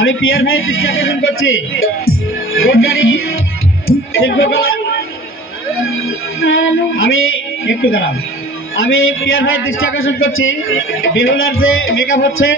আমি পিয়ার ভাই দৃষ্টি আকর্ষণ করছি। আমি একটু দাঁড়ান আমি পিয়ার ভাই দৃষ্টি আকর্ষণ করছি। বেহুলার যে মেকআপ হচ্ছে।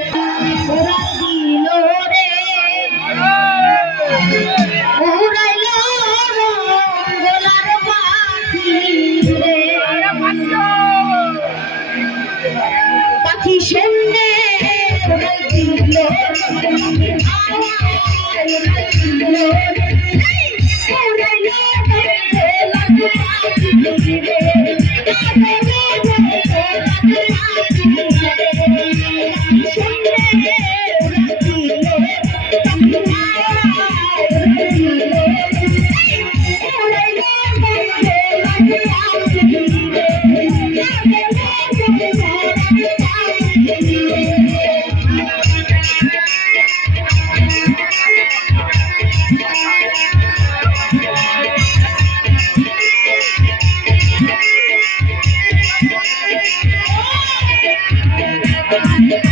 Thank you.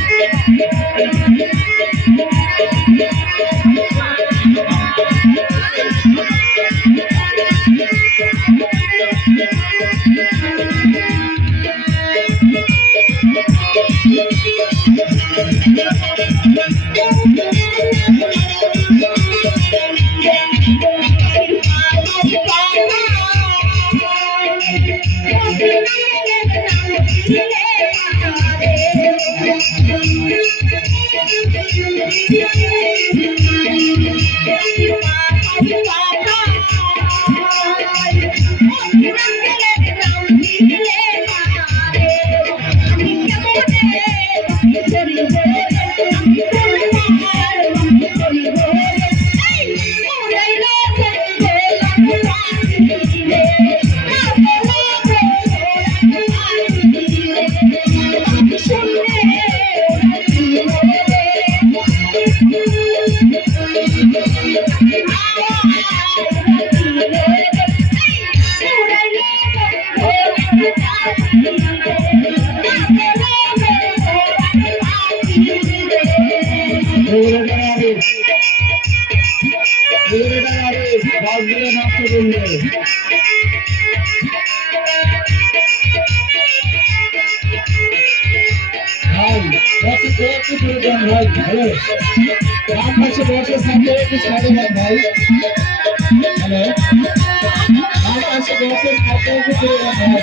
বেহুলাটা আরে ভাই হ্যালো পাশে বসে সামনে